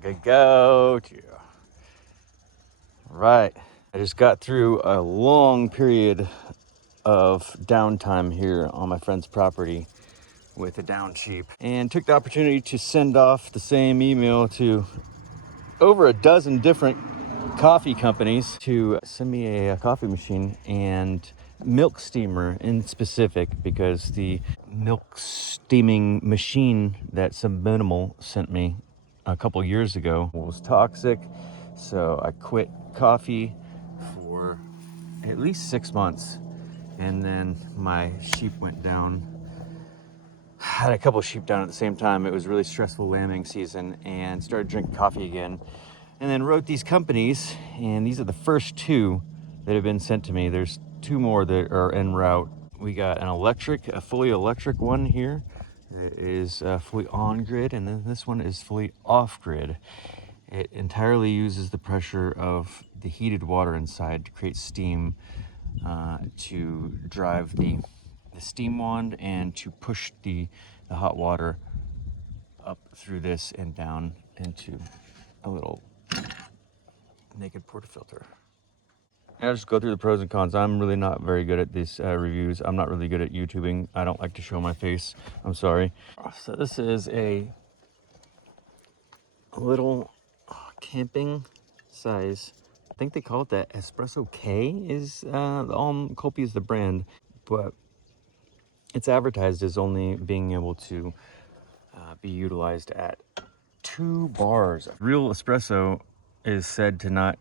Good go. Right. I just got through a long period of downtime here on my friend's property with a down sheep, and took the opportunity to send off the same email to over a dozen different coffee companies to send me a coffee machine and milk steamer in specific, because the milk steaming machine that Subminimal sent me a couple years ago was toxic. So I quit coffee for at least 6 months, and then my sheep went down. Had a couple of sheep down at the same time. It was really stressful lambing season, and started drinking coffee again. And then wrote these companies, and these are the first two that have been sent to me. There's two more that are en route. We got a fully electric one here. It is fully on grid, and then this one is fully off grid. It entirely uses the pressure of the heated water inside to create steam, to drive the steam wand, and to push the hot water up through this and down into a little naked portafilter. I'll just go through the pros and cons. I'm really not very good at these reviews. I'm not really good at YouTubing. I don't like to show my face. I'm sorry. So this is a little camping size. I think they call it the Espresso K. Is the Alm Kopi is the brand, but it's advertised as only being able to be utilized at 2 bars. Real espresso is said to not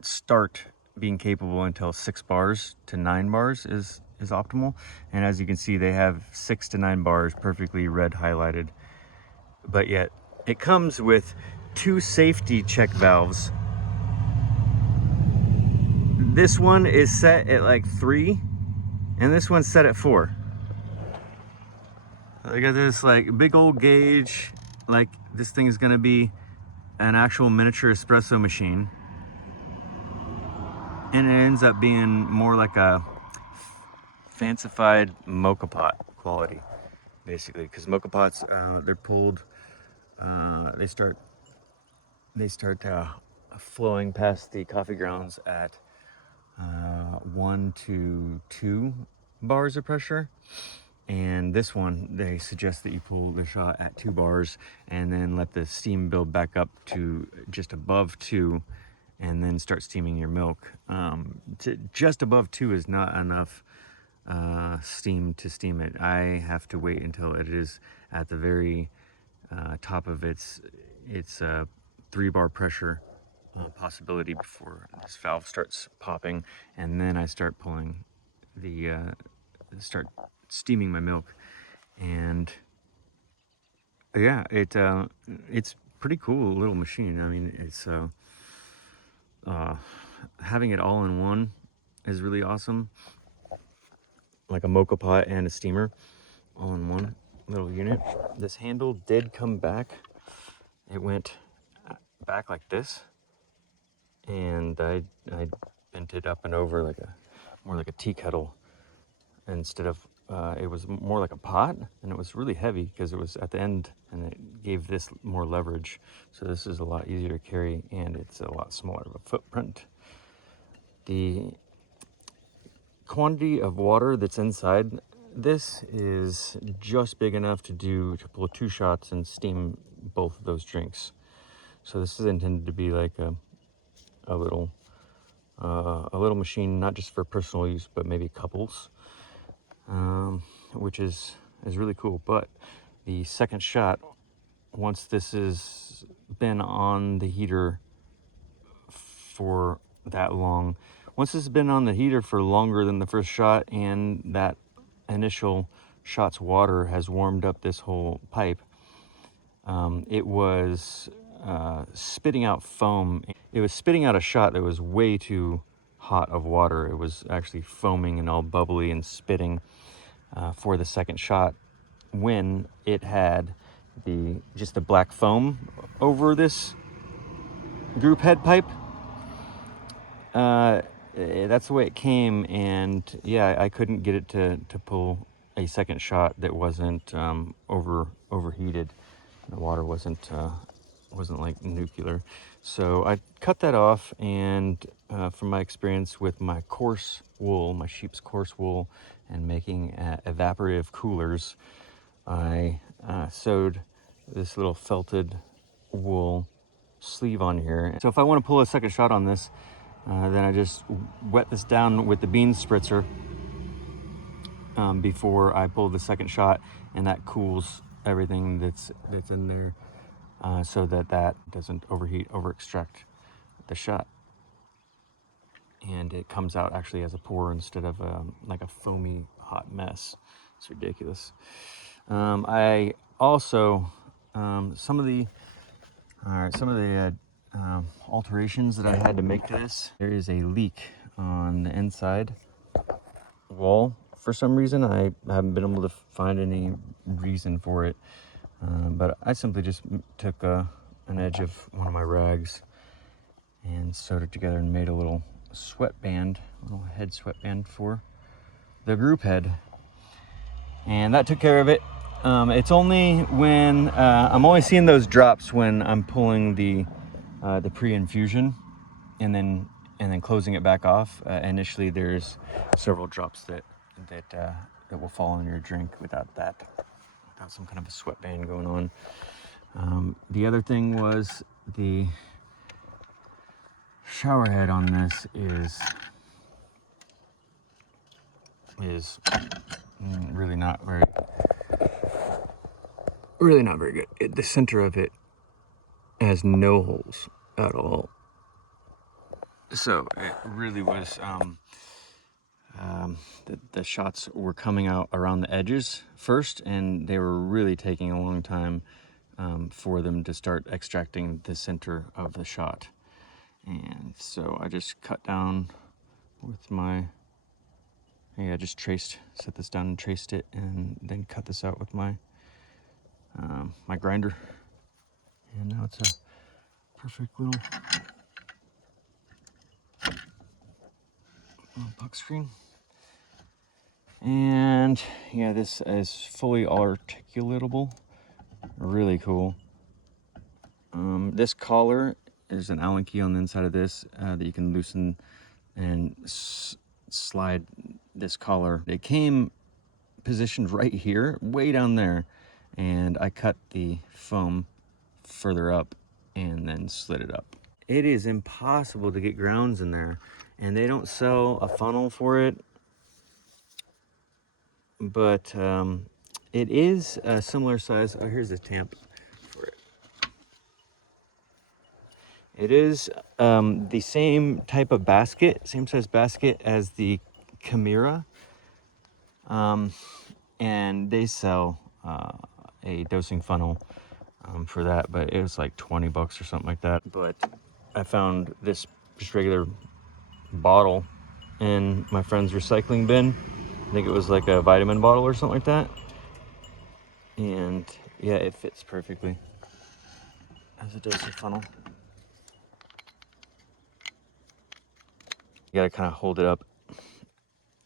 start being capable until 6 bars to 9 bars is optimal. And as you can see, they have 6 to 9 bars perfectly red highlighted, but yet it comes with 2 safety check valves. This one is set at like 3, and this one's set at 4. I got this like big old gauge, like this thing is gonna be an actual miniature espresso machine, and it ends up being more like a fancified mocha pot quality, basically, because mocha pots, they're pulled, they start flowing past the coffee grounds at 1 to 2 bars of pressure. And this one, they suggest that you pull the shot at 2 bars and then let the steam build back up to just above 2, and then start steaming your milk. Just above 2 is not enough steam to steam it. I have to wait until it is at the very top of its 3-bar pressure possibility before this valve starts popping, and then I start pulling start steaming my milk. And yeah, it's pretty cool little machine. I mean, it's having it all in one is really awesome, like a mocha pot and a steamer all in one little unit. This handle did come back. It went back like this, and I bent it up and over like more like a tea kettle instead of it was more like a pot, and it was really heavy because it was at the end, and it gave this more leverage. So this is a lot easier to carry, and it's a lot smaller of a footprint. The quantity of water that's inside this is just big enough to pull 2 shots and steam both of those drinks. So this is intended to be like a little machine, not just for personal use, but maybe couples, which is really cool. But the second shot, once this has been on the heater for that long, once this has been on the heater for longer than the first shot, and that initial shot's water has warmed up this whole pipe, it was spitting out foam. It was spitting out a shot that was way too hot of water. It was actually foaming and all bubbly and spitting for the second shot, when it had just the black foam over this group head pipe. That's the way it came, and yeah, I couldn't get it to pull a second shot that wasn't overheated. The water wasn't wasn't like nuclear. So I cut that off, and from my experience with my coarse wool, my sheep's coarse wool, and making evaporative coolers, I sewed this little felted wool sleeve on here. So if I want to pull a second shot on this, then I just wet this down with the bean spritzer before I pull the second shot, and that cools everything that's in there, so that doesn't overheat, over extract the shot, and it comes out actually as a pour instead of like a foamy hot mess. It's ridiculous. I also some of the alterations that I had to make to this. There is a leak on the inside wall. For some reason, I haven't been able to find any reason for it, but I simply just took an edge of one of my rags and sewed it together and made a little sweatband, a little head sweatband for the group head, and that took care of it. It's only when I'm only seeing those drops when I'm pulling the pre-infusion and then closing it back off. Initially, there's several drops that will fall on your drink without some kind of a sweatband going on. The other thing was the shower head on this is really not very good. The center of it has no holes at all. So it really was, the shots were coming out around the edges first, and they were really taking a long time for them to start extracting the center of the shot. And so I just cut down with my, just set this down and traced it, and then cut this out with my my grinder. And now it's a perfect little puck screen. And yeah, this is fully articulatable, really cool. This collar is an Allen key on the inside of this that you can loosen and slide this collar. It came positioned right here, way down there, and I cut the foam further up and then slid it up. It is impossible to get grounds in there, and they don't sell a funnel for it, but it is a similar size. Oh, here's the tamp for it. It is the same type of basket, same size basket as the Chimera, and they sell a dosing funnel for that, but it was like 20 bucks or something like that. But I found this just regular bottle in my friend's recycling bin. I think it was like a vitamin bottle or something like that, and yeah, it fits perfectly as a dosing funnel. You gotta kind of hold it up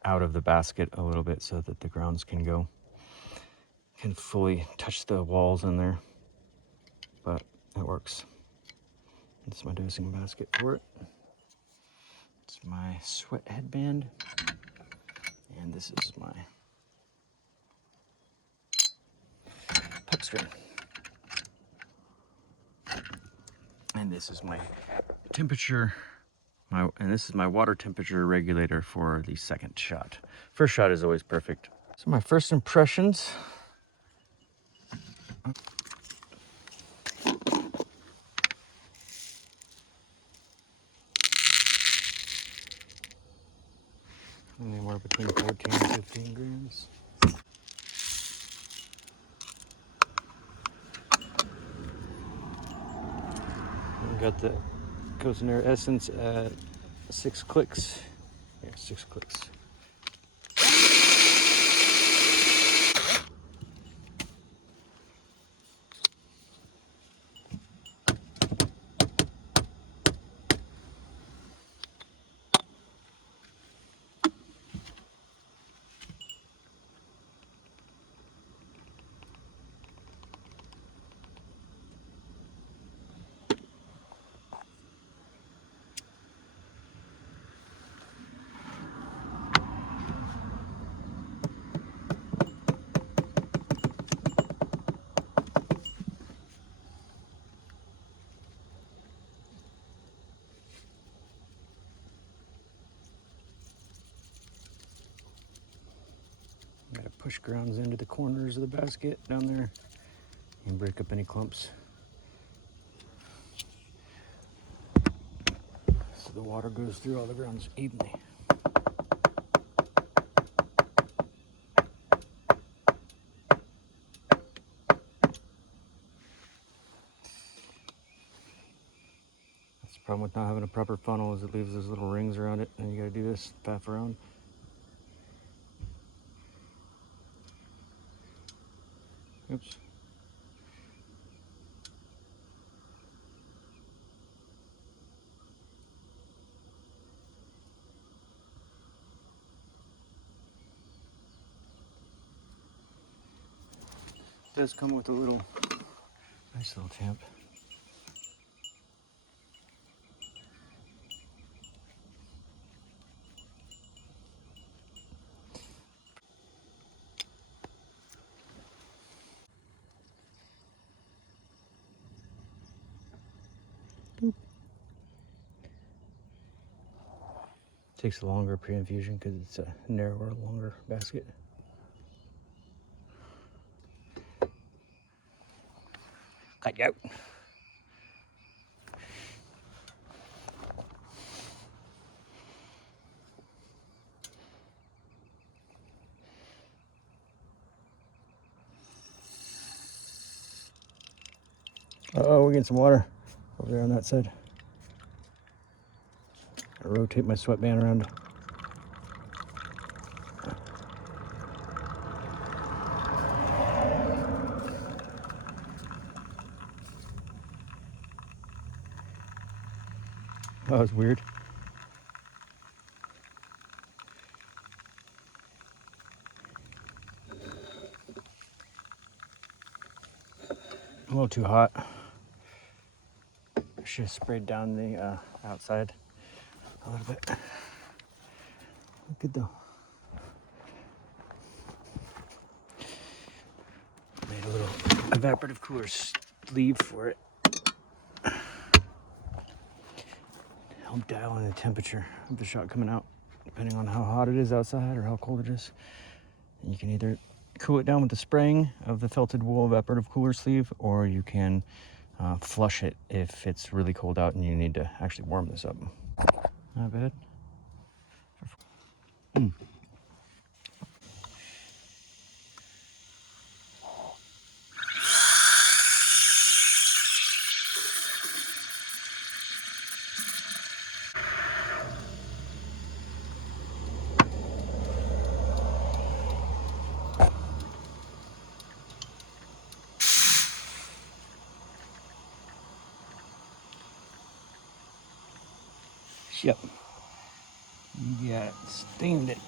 out of the basket a little bit so that the grounds can fully touch the walls in there, but it works. This is my dosing basket for it. It's my sweat headband, and this is my puck string. And this is my temperature, and this is my water temperature regulator for the second shot. First shot is always perfect. So my first impressions. Anywhere between 14 and 15 grams. We got the Cosinera Essence at 6 clicks. Yeah, 6 clicks. push grounds into the corners of the basket down there and break up any clumps. So the water goes through all the grounds evenly. That's the problem with not having a proper funnel, is it leaves those little rings around it, and you gotta do this, faff around. Oops. It does come with a little, nice little champ. Boop. Takes a longer pre-infusion because it's a narrower, longer basket. Cut out. Uh-oh, we're getting some water over there on that side. I rotate my sweatband around. That was weird. A little too hot. I should have sprayed down the outside a little bit. Good though. Made a little evaporative cooler sleeve for it. Help dial in the temperature of the shot coming out, depending on how hot it is outside or how cold it is. And you can either cool it down with the spraying of the felted wool evaporative cooler sleeve, or you can flush it if it's really cold out and you need to actually warm this up. Not bad. Yep. Yeah, steamed it.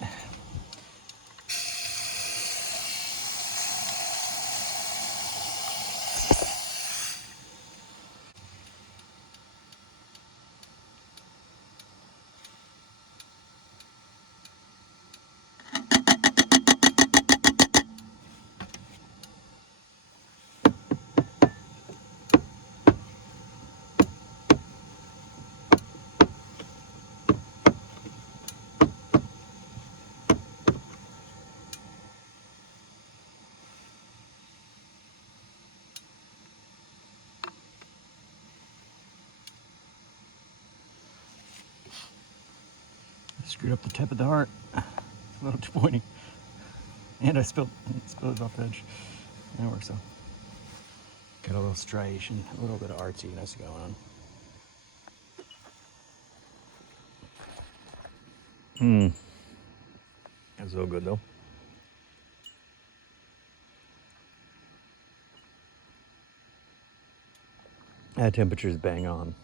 Screwed up the tip of the heart. A little too pointy. And I spilled it off the edge. That works though. Got a little striation, a little bit of artsiness going on. That's so good though. That temperature's bang on.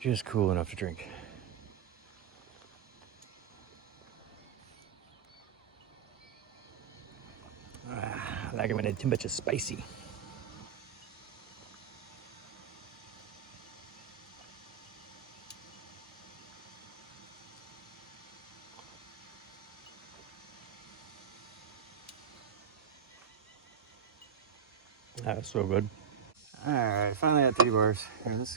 Just cool enough to drink. I like it when the temperature's spicy. That's so good. All right, finally at 3 bars. Here, let's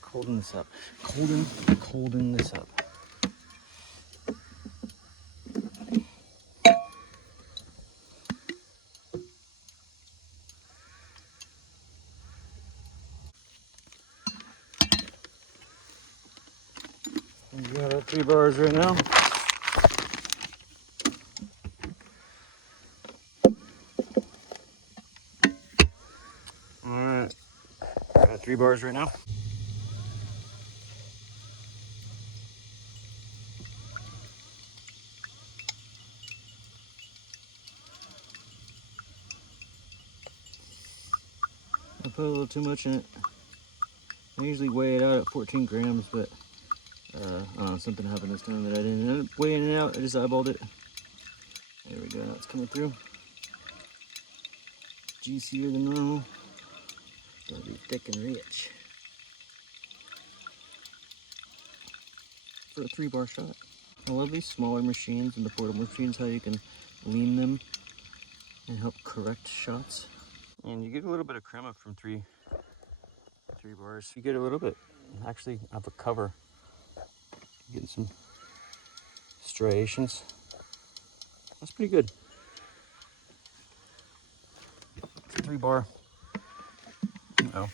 colden this up. Colden this up. 3 bars right now. All right, got 3 bars right now. I put a little too much in it. I usually weigh it out at 14 grams, but I don't know, something happened this time that I didn't end up weighing it out. I just eyeballed it. There we go, it's coming through. Juicier than normal. It'll be thick and rich. For a 3 bar shot. I love these smaller machines and the portable machines, how you can lean them and help correct shots. And you get a little bit of crema from three bars. You get a little bit, actually, of a cover. Getting some striations. That's pretty good. It's a 3 bar. Oh.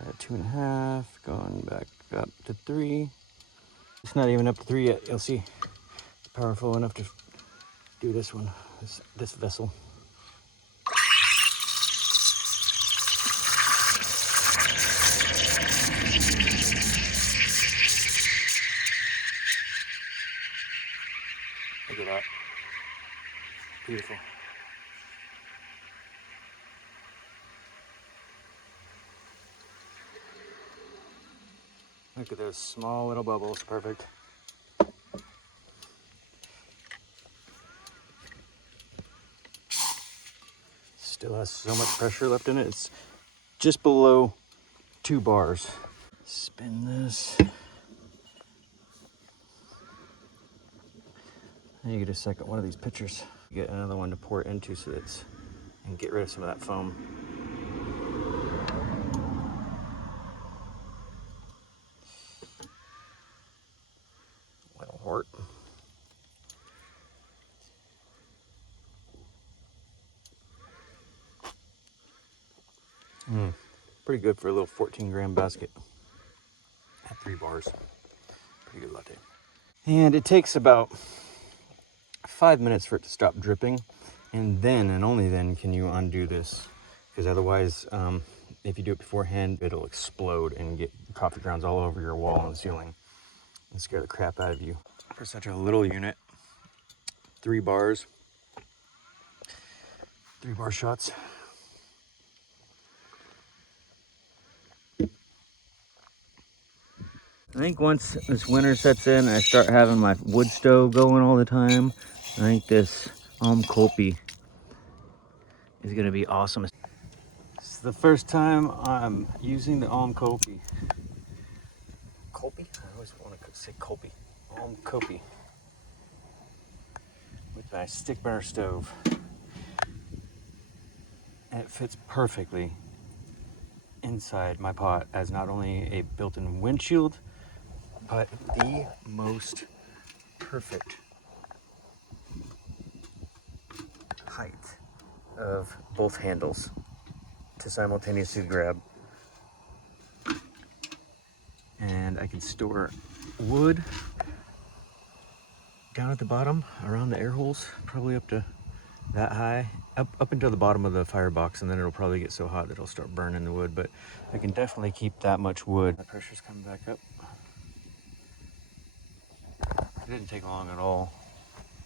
At 2.5, going back up to 3. It's not even up to 3 yet. You'll see. It's powerful enough to do this one, this vessel. Look at that. Beautiful. Look at those small little bubbles. Perfect. Still has so much pressure left in it. It's just below 2 bars. Spin this. And you get a second one of these pitchers. You get another one to pour it into so it's, and get rid of some of that foam. Little hort. Pretty good for a little 14-gram basket at 3 bars. Pretty good latte. And it takes about 5 minutes for it to stop dripping, and then and only then can you undo this, because otherwise if you do it beforehand, it'll explode and get coffee grounds all over your wall and ceiling and scare the crap out of you. For such a little unit, 3 bars, 3 bar shots. I think once this winter sets in, I start having my wood stove going all the time. I think this Alm Kopi is gonna be awesome. It's the first time I'm using the Alm Kopi. Kopi? I always want to say Kopi. Alm Kopi. With my stick burner stove. And it fits perfectly inside my pot as not only a built-in windshield, but the most perfect height of both handles to simultaneously grab. And I can store wood down at the bottom around the air holes, probably up to that high, up until the bottom of the firebox, and then it'll probably get so hot that it'll start burning the wood, but I can definitely keep that much wood. The pressure's coming back up. It didn't take long at all.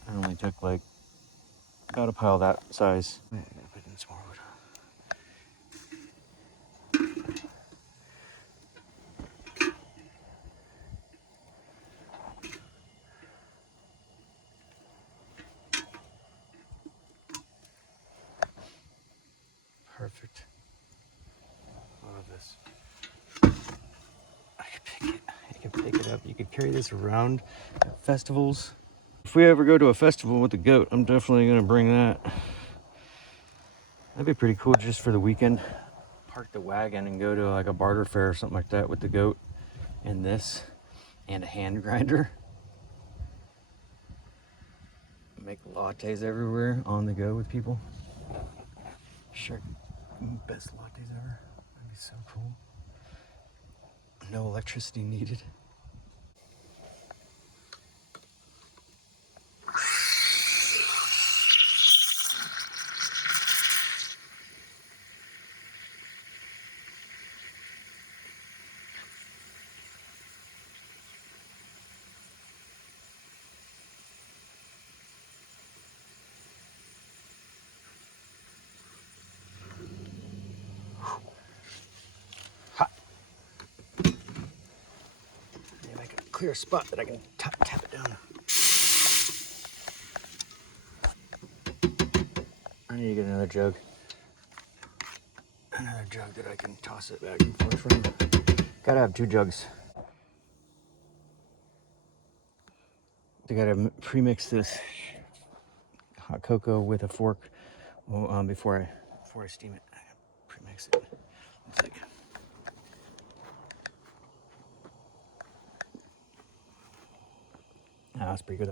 It only took like about a pile that size. I gotta put in some more wood. Perfect. Love this. I can pick it. You can pick it up. You can carry this around at festivals. If we ever go to a festival with the goat, I'm definitely gonna bring that. That'd be pretty cool just for the weekend. Park the wagon and go to like a barter fair or something like that with the goat and this and a hand grinder. Make lattes everywhere on the go with people. Sure, best lattes ever. That'd be so cool. No electricity needed. Hot. Make a clear spot that I can tap it down. I need to get another jug. Another jug that I can toss it back and forth from. Gotta have 2 jugs. I gotta pre-mix this hot cocoa with a fork before I steam it. I gotta pre-mix it. Looks like. Ah, that's pretty good.